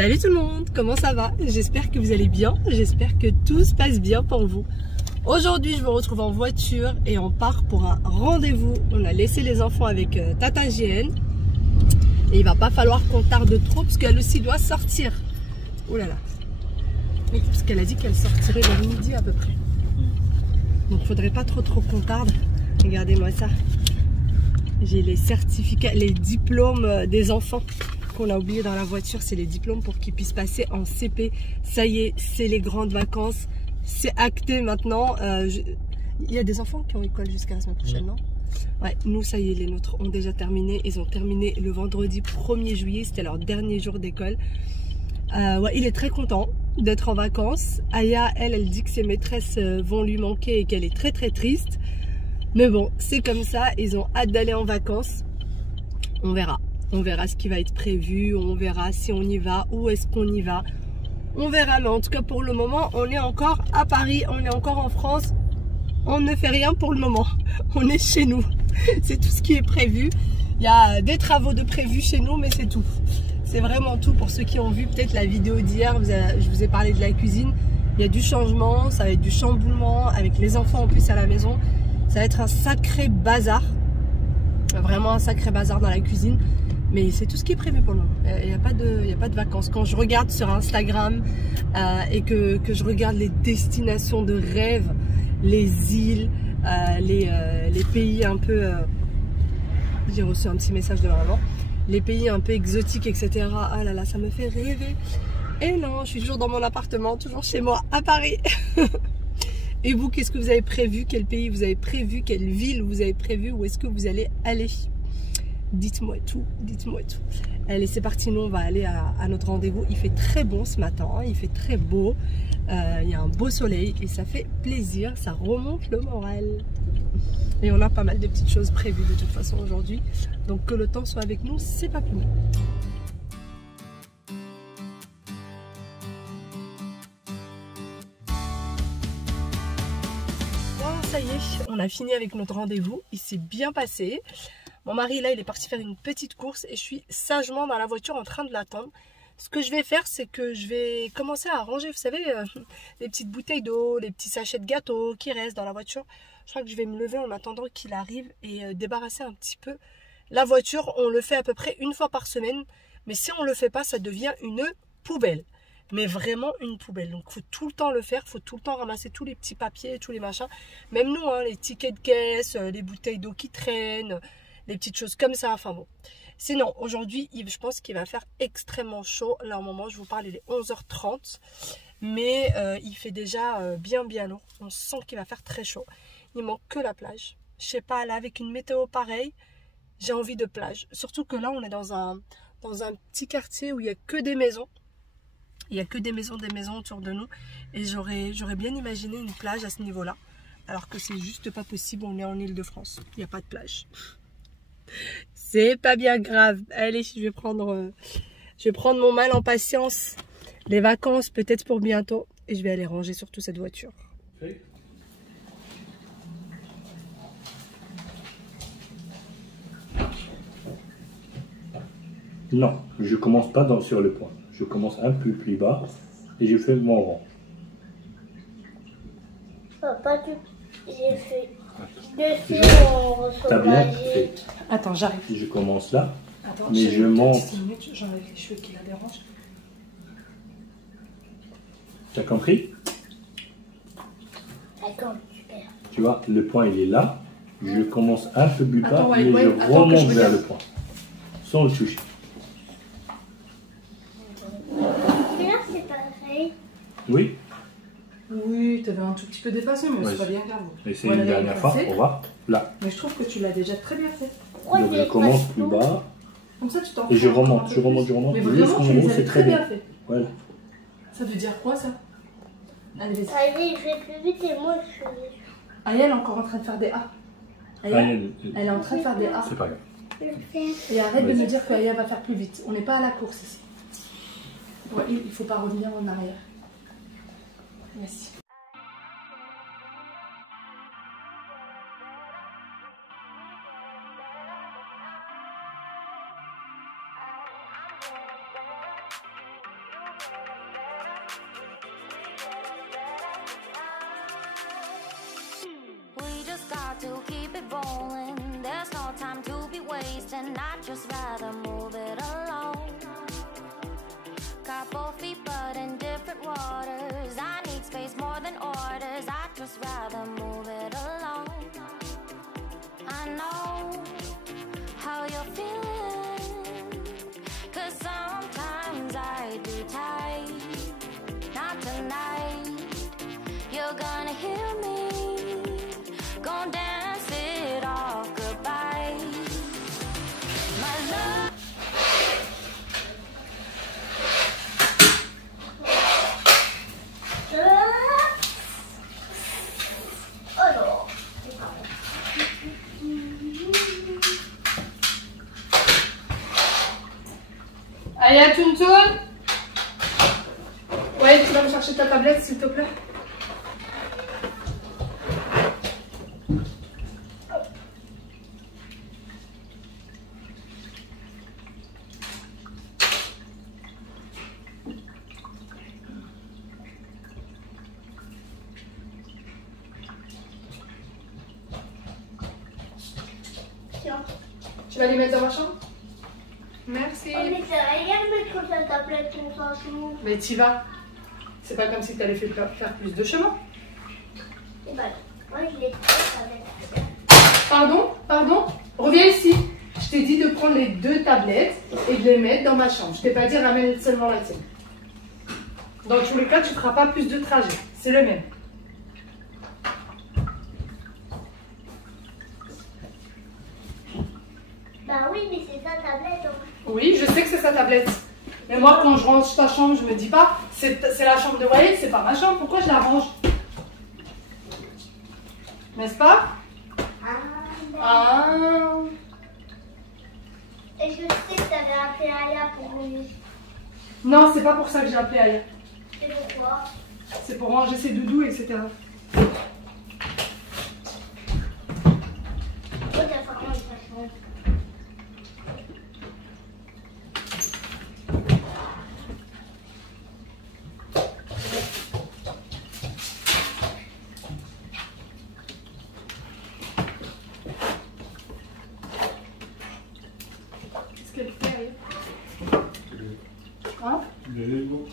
Salut tout le monde, comment ça va? J'espère que vous allez bien, j'espère que tout se passe bien pour vous. Aujourd'hui je me retrouve en voiture et on part pour un rendez-vous. On a laissé les enfants avec Tata GN et il va pas falloir qu'on tarde trop parce qu'elle aussi doit sortir. Oh là là. Oui, parce qu'elle a dit qu'elle sortirait vers midi à peu près. Donc faudrait pas trop qu'on tarde. Regardez-moi ça. J'ai les certificats, les diplômes des enfants qu'on a oublié dans la voiture. C'est les diplômes pour qu'ils puissent passer en CP. Ça y est, c'est les grandes vacances. C'est acté maintenant. Il y a des enfants qui ont école jusqu'à la semaine prochaine, non? Ouais, nous ça y est, les nôtres ont déjà terminé. Ils ont terminé le vendredi 1er juillet. C'était leur dernier jour d'école. Ouais, il est très content d'être en vacances. Aya, elle dit que ses maîtresses vont lui manquer et qu'elle est très triste. Mais bon, c'est comme ça, ils ont hâte d'aller en vacances. On verra ce qui va être prévu, on verra si on y va, où est-ce qu'on y va. On verra, mais en tout cas pour le moment, on est encore à Paris, on est encore en France. On ne fait rien pour le moment, on est chez nous. C'est tout ce qui est prévu. Il y a des travaux de prévu chez nous, mais c'est tout. C'est vraiment tout. Pour ceux qui ont vu peut-être la vidéo d'hier, je vous ai parlé de la cuisine. Il y a du changement, ça va être du chamboulement avec les enfants en plus à la maison. Ça va être un sacré bazar, vraiment un sacré bazar dans la cuisine, mais c'est tout ce qui est prévu pour le moment. Il n'y a pas de vacances. Quand je regarde sur Instagram et que je regarde les destinations de rêve, les îles, les pays un peu... j'ai reçu un petit message de ma maman. Les pays un peu exotiques, etc. Ah là là, ça me fait rêver. Et non, je suis toujours dans mon appartement, toujours chez moi, à Paris. Et vous, qu'est-ce que vous avez prévu? Quel pays vous avez prévu? Quelle ville vous avez prévu? Où est-ce que vous allez aller? Dites-moi tout, dites-moi tout. Allez, c'est parti, nous on va aller à notre rendez-vous. Il fait très bon ce matin, hein, il fait très beau. Il y a un beau soleil et ça fait plaisir, ça remonte le moral. Et on a pas mal de petites choses prévues de toute façon aujourd'hui. Donc que le temps soit avec nous, c'est pas plus mal. Ça y est, on a fini avec notre rendez-vous, il s'est bien passé. Mon mari là, il est parti faire une petite course et je suis sagement dans la voiture en train de l'attendre. Ce que je vais faire, c'est que je vais commencer à ranger, vous savez, les petites bouteilles d'eau, les petits sachets de gâteau qui restent dans la voiture. Je crois que je vais me lever en attendant qu'il arrive et débarrasser un petit peu la voiture. On le fait à peu près une fois par semaine, mais si on ne le fait pas, ça devient une poubelle. Mais vraiment une poubelle. Donc il faut tout le temps le faire, il faut tout le temps ramasser tous les petits papiers, tous les machins. Même nous, hein, les tickets de caisse, les bouteilles d'eau qui traînent, les petites choses comme ça. Enfin bon. Sinon, aujourd'hui, je pense qu'il va faire extrêmement chaud. Là, au moment où je vous parle, il est 11h30. Mais il fait déjà bien lourd. On sent qu'il va faire très chaud. Il manque que la plage. Je sais pas, là, avec une météo pareille, j'ai envie de plage. Surtout que là, on est dans un petit quartier où il n'y a que des maisons. Il n'y a que des maisons autour de nous. Et j'aurais bien imaginé une plage à ce niveau-là. Alors que c'est juste pas possible, on est en Île-de-France. Il n'y a pas de plage. C'est pas bien grave. Allez, je vais prendre mon mal en patience. Les vacances peut-être pour bientôt. Et je vais aller ranger surtout cette voiture. Oui. Non, je commence pas sur le point. Je commence un peu plus bas et je fais mon rond. Papa, j'ai fait. T'as bien fait. Attends, j'arrive. Je commence là, attends, mais je monte. J'enlève les cheveux qui la dérangent. T'as compris? D'accord, super. Tu vois, le point il est là. Je commence un peu plus bas, Attends, mais je remonte vers le point. Sans le toucher. Oui. Oui, tu avais un tout petit peu dépassé, mais c'est pas bien grave. Et c'est une dernière fois, on va là. Mais je trouve que tu l'as déjà très bien fait. Donc je commence plus bas. Comme ça, tu t'en et je remonte. Mais vraiment, tu les as très bien fait. Voilà. Ça veut dire quoi, ça? Allez, vas-y. Allez, je vais plus vite et moi je fais. Aya, elle est encore en train de faire des A. Aya, elle est en train de faire des A. C'est pas grave. Et arrête de me dire que Aya va faire plus vite. On n'est pas à la course ici. Ouais, il ne faut pas revenir en arrière. Merci. We just got to keep it rolling. There's no time to be wasting. I'd just rather move it along. Got both feet but in different waters. I need space more than orders. I'd just rather move it along. I know how you're feeling, 'cause sometimes I do tight. Not tonight. You're gonna hear me. Gonna dance it off goodbye. My love. Alors. Allez, à Tountoun. Ouais, tu vas me chercher ta tablette, s'il te plaît. Tiens. Tu vas les mettre dans ma chambre? Merci. Oh, mais ça regarde mettre ta tablette, on s'en fout. Mais t'y vas. C'est pas comme si t'allais faire plus de chemin. Et bah, moi je l'ai fait avec. Pardon, reviens ici. Je t'ai dit de prendre les 2 tablettes et de les mettre dans ma chambre. Je t'ai pas dit ramène seulement la tienne. Dans tous les cas, tu feras pas plus de trajet. C'est le même. Bah oui, mais c'est sa tablette. Hein. Oui, je sais que c'est sa tablette. Mais moi, quand je range ta chambre, je me dis pas, c'est la chambre de Walid, c'est pas ma chambre. Pourquoi je la range? N'est-ce pas? Ah. Et je sais que t'avais appelé Aya pour lui. Non, c'est pas pour ça que j'ai appelé Aya. C'est pourquoi? C'est pour ranger ses doudous, etc. Oh, t'as pas rangé ta chambre. Qu'est-ce qu'elle fait, Aya? Hein? Les Lego.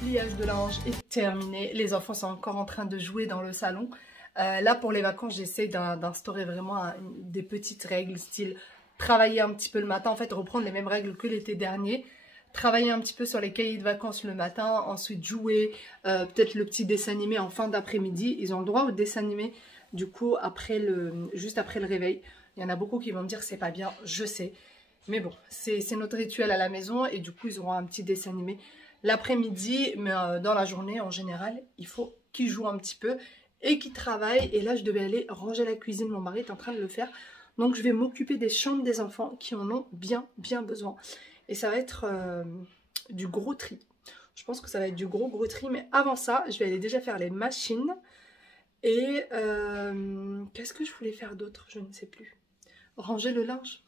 Le pliage de linge est terminé. Les enfants sont encore en train de jouer dans le salon. Là, pour les vacances, j'essaie d'instaurer vraiment des petites règles, style travailler un petit peu le matin. En fait, reprendre les mêmes règles que l'été dernier. Travailler un petit peu sur les cahiers de vacances le matin. Ensuite, jouer. Peut-être le petit dessin animé en fin d'après-midi. Ils ont le droit au dessin animé, du coup, juste après le réveil. Il y en a beaucoup qui vont me dire que c'est pas bien. Je sais. Mais bon, c'est notre rituel à la maison. Et du coup, ils auront un petit dessin animé l'après-midi, mais dans la journée en général, il faut qu'ils jouent un petit peu et qu'ils travaillent. Et là, je devais aller ranger la cuisine, mon mari est en train de le faire. Donc, je vais m'occuper des chambres des enfants qui en ont bien besoin. Et ça va être du gros tri. Je pense que ça va être du gros tri, mais avant ça, je vais aller déjà faire les machines. Et qu'est-ce que je voulais faire d'autre? Je ne sais plus. Ranger le linge.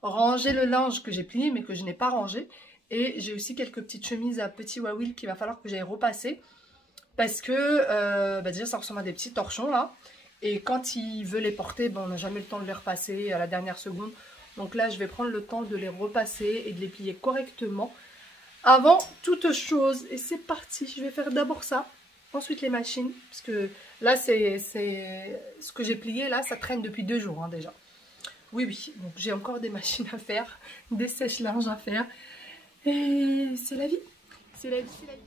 Ranger le linge que j'ai plié, mais que je n'ai pas rangé. Et j'ai aussi quelques petites chemises à petit wawil qu'il va falloir que j'aille repasser. Parce que déjà ça ressemble à des petits torchons là. Et quand il veut les porter, on n'a jamais le temps de les repasser à la dernière seconde. Donc là je vais prendre le temps de les repasser et de les plier correctement avant toute chose. Et c'est parti, je vais faire d'abord ça. Ensuite les machines. Parce que là c'est ce que j'ai plié là, ça traîne depuis 2 jours déjà. Oui, donc j'ai encore des machines à faire, des sèche-linges à faire. Et c'est la vie, c'est la vie, c'est la vie.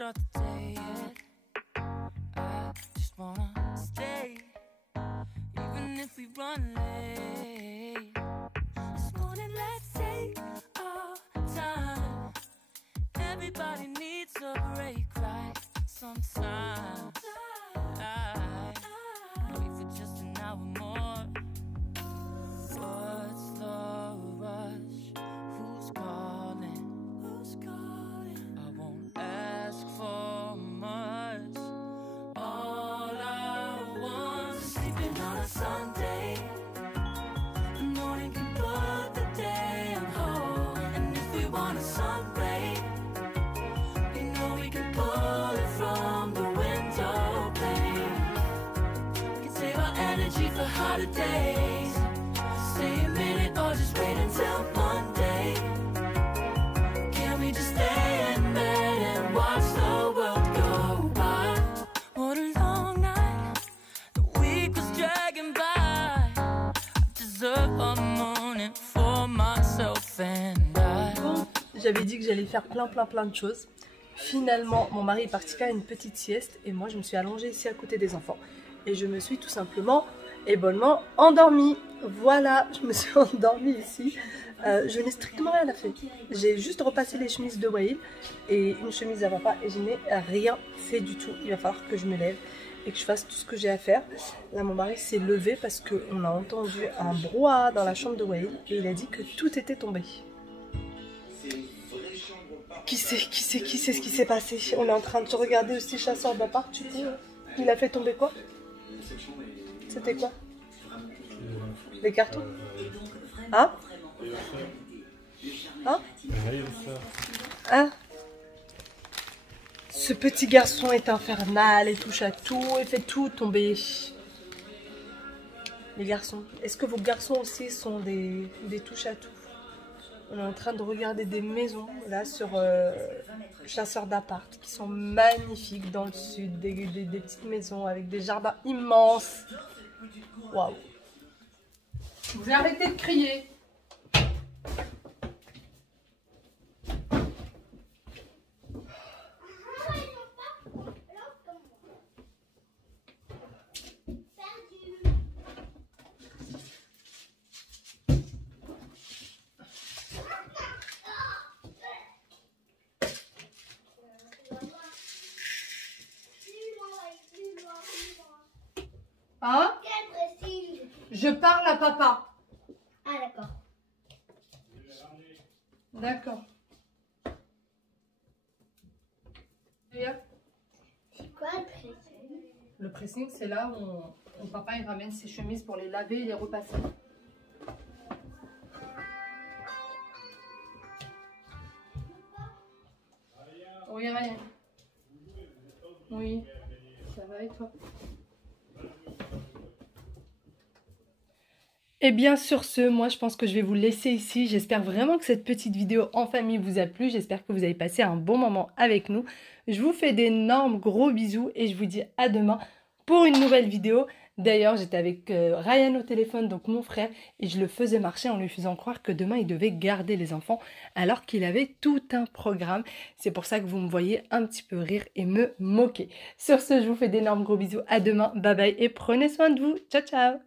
start the day yet. I just wanna stay, even if we run late. This morning, let's take our time. Everybody needs a break, right? Sometimes I wait for just an hour more. What's the rush? Who's calling? Who's calling? I won't ask for much. All I want is sleeping on a Sunday. The morning can put the day on hold. And if we want a sun ray, you know we can pull it from the window pane. We can save our energy for harder days. Stay a minute or just wait until Monday. Can we just stay in bed and watch the world go by? What a long night, the week was dragging by. I deserve a morning for myself and I. Bon, j'avais dit que j'allais faire plein de choses. Finalement, mon mari est parti faire une petite sieste et moi je me suis allongée ici à côté des enfants. Et je me suis tout simplement et bonnement endormie. Voilà, je me suis endormie ici. Je n'ai strictement rien à faire. J'ai juste repassé les chemises de Wael et une chemise à papa et je n'ai rien fait du tout. Il va falloir que je me lève et que je fasse tout ce que j'ai à faire. Là, mon mari s'est levé parce qu'on a entendu un brouhaha dans la chambre de Wael et il a dit que tout était tombé. Qui sait ce qui s'est passé? On est en train de se regarder aussi Chasseur d'appart, tu sais. Il a fait tomber quoi? C'était quoi? Les cartons? Hein? Hein? Hein? Ce petit garçon est infernal, il touche à tout, il fait tout tomber. Les garçons, est-ce que vos garçons aussi sont des touches à tout? On est en train de regarder des maisons là sur Chasseur d'appart qui sont magnifiques dans le sud, des petites maisons avec des jardins immenses. Waouh! Vous arrêtez de crier. Hein? Je parle à papa. Ah d'accord. D'accord. C'est quoi le pressing? Le pressing, c'est là où papa il ramène ses chemises pour les laver et les repasser. Oui, Ryan. Oui, ça va et toi? Et bien sur ce, moi je pense que je vais vous laisser ici. J'espère vraiment que cette petite vidéo en famille vous a plu. J'espère que vous avez passé un bon moment avec nous. Je vous fais d'énormes gros bisous et je vous dis à demain pour une nouvelle vidéo. D'ailleurs, j'étais avec Ryan au téléphone, donc mon frère, et je le faisais marcher en lui faisant croire que demain il devait garder les enfants alors qu'il avait tout un programme. C'est pour ça que vous me voyez un petit peu rire et me moquer. Sur ce, je vous fais d'énormes gros bisous. À demain, bye bye et prenez soin de vous. Ciao, ciao!